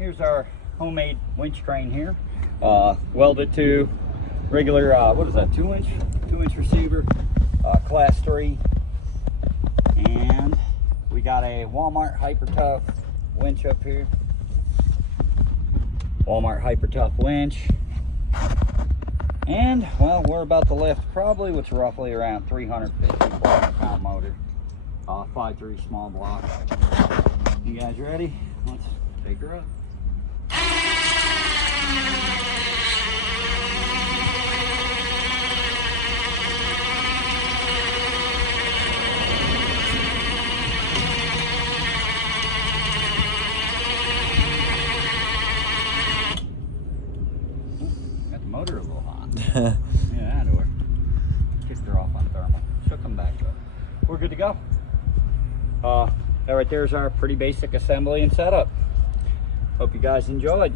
here's our homemade winch crane here. Welded to regular, what is that, 2-inch receiver, class 3. And we got a Walmart Hyper Tough winch up here. Walmart Hyper Tough winch. And, well, we're about to lift probably what's roughly around 350 400-pound motor. 5.3 small block. You guys ready? Let's take her up. Got the motor a little hot. Yeah, that door. Kicked her off on thermal. She'll come back up. We're good to go. That right there is our pretty basic assembly and setup. Hope you guys enjoyed.